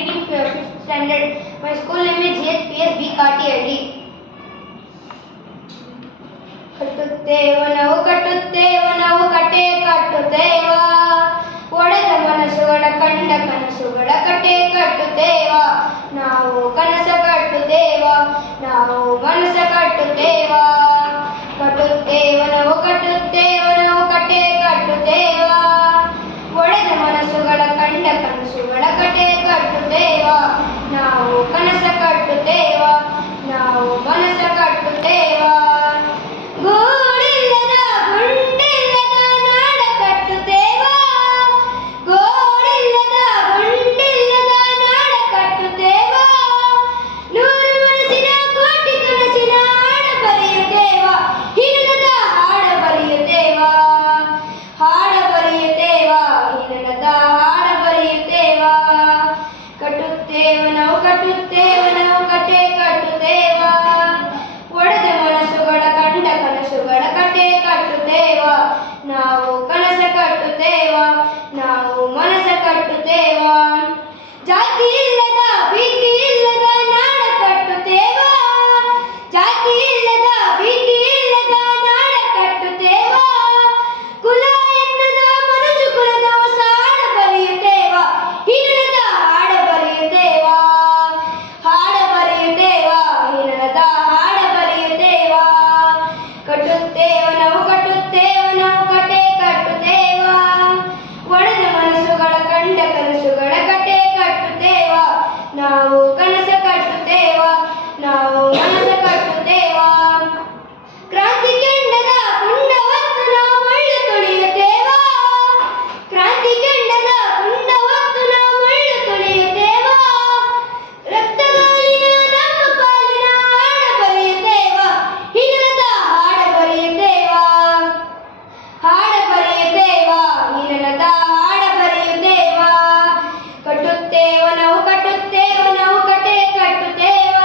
studied in 5th standard. My school name is GSPS B Kati. ಕಟ್ಟುತ್ತೇವ ನಾವು ಕಟೆ ಕಟ್ಟುತ್ತೇವ ಒಡೆದ ಮನಸ್ಸುಗಳ ಕಂಡ ಕನಸುಗಳ ಕಟೆ ಕಟ್ಟುತ್ತೇವ ನಾವು ಕನಸ ಕಟ್ಟುತ್ತೇವ ನಾವು ಮನಸ ಕಟ್ಟುತ್ತೇವ ಕಟ್ಟುತ್ತೇವ ನಾವು ಕಟೆ ಕಟ್ಟುತ್ತೇವ ಒಡೆದ ಮನಸ್ಸುಗಳ ಕಂಡ ಕನಸುಗಳ ಕಟೆ ಕಟ್ಟುತ್ತೇವ ನಾವು ಕನಸ ಕಟ್ಟುತ್ತೇವ ನಾವು ಮನಸ ಕಟ್ಟುತ್ತೇವ ಗೋಳಿಲ್ಲದ ಗುಂಡಿಲ್ಲದ ನಾಡ ಕಟ್ಟುತ್ತೇವ ಗೋಳಿಲ್ಲದ ಗುಂಡಿಲ್ಲದ ನಾಡ ಕಟ್ಟುತ್ತೇವ ನೂರು ಮನಸ್ಸಿನ ಕೋಟಿ ಕನಸಿನ ಹಾಡ ಬರೆಯುತ್ತೇವ ಹಿನ್ನದ ಹಾಡ ಬರೆಯುತ್ತೇವ ಹಿನ್ನದ ಹಾಡ ಬರೆಯುತ್ತೇವ ಕಟ್ಟುತ್ತೇವ ನಾವು ಕಟೆ ಕಟ್ಟುತ್ತೇವ ಒಡೆದ ಮನಸ್ಸುಗಳ ಕಂಡ ಕನಸುಗಳ ಕಟೆ ಕಟ್ಟುತ್ತೇವ ನಾವು ಕನಸ ಕಟ್ಟುತ್ತೇವ ನಾವು ಮನಸ ಕಟ್ಟುತ್ತೇವ ಜಾತಿ ಇಲ್ಲದ ಭೀತಿ ಇಲ್ಲದ ನಾಡ ಕಟ್ಟುತ್ತೇವ ಜಾತಿ ಇಲ್ಲದ ಭೀತಿ ಇಲ್ಲದ ನಾಡ ಕಟ್ಟುತ್ತೇವ ಕುಲ ಎನ್ನದ ಮನುಜು ಕುಲದ ಹೊಸ ಹಾಡ ಬರೆಯುತ್ತೇವ ಹಿನ್ನದ ಹಾಡ ಬರೆಯುತ್ತೇವ ಹಿನ್ನದ ಹಾಡ ಬರೆಯುತ್ತೇವ ಕಟ್ಟುತ್ತೇವ ನಾವು ಕಟೆ ಕಟ್ಟುತ್ತೇವ ಒಡೆದ ಮನಸ್ಸುಗಳ ಕಂಡ ಕನಸುಗಳ ಕಟೆ ಕಟ್ಟುತ್ತೇವ ನಾವು ಕನಸ ಕಟ್ಟುತ್ತೇವ ನಾವು ಮನಸ ಕಟ್ಟುತ್ತೇವ ಕ್ರಾಂತಿ ಕೆಂಡದ ಕುಂಡ ಹೊತ್ತು ನಾವು ಮಳ್ಳು ತುಳಿಯುತ್ತೇವ ಕ್ರಾಂತಿ ಕೆಂಡದ ಕುಂಡ ಹೊತ್ತು ನಾವು ಮಳ್ಳು ತುಳಿಯುತ್ತೇವ ರಕ್ತಗಾಲಿನ ನಮ್ಮ ಪಾಲಿನ ಹಾಡ ಬರೆಯುತ್ತೇವ ಹಿನ್ನದ ಹಾಡ ಬರೆಯುತ್ತೇವ ಹಿನ್ನದ ಹಾಡ ಬರೆಯುತ್ತೇವ ಕಟ್ಟುತ್ತೇವ ನಾವು ಕಟೆ ಕಟ್ಟುತ್ತೇವ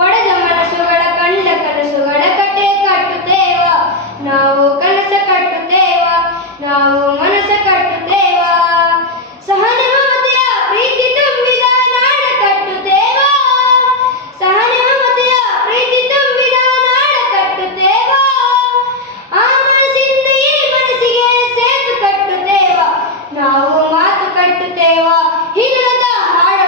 ಒಡೆದ ಮನಸ್ಸುಗಳ ಕಂಡ ಕನಸುಗಳ ಕಟೆ ಕಟ್ಟುತ್ತೇವ ನಾವು ಕನಸ ಕಟ್ಟುತ್ತೇವ ನಾವು ಮನಸ ಕಟ್ಟುತ್ತೇವ ಸಹನೆ ಮಮತೆಯ ಪ್ರೀತಿ ತುಂಬಿದ ನಾಡ ಕಟ್ಟುತ್ತೇವ ಸಹನೆ ಮಮತೆಯ ಪ್ರೀತಿ ತುಂಬಿದ ನಾಡ ಕಟ್ಟುತ್ತೇವ ಆ ಮನಸ್ಸಿಂದ ಈ ಮನಸ್ಸಿಗೆ ಸೇತು ಕಟ್ಟುತ್ತೇವ ನಾವು ಮಾತು ಕಟ್ಟುತ್ತೇವ ಹಿನ್ನದ ಹಾಡ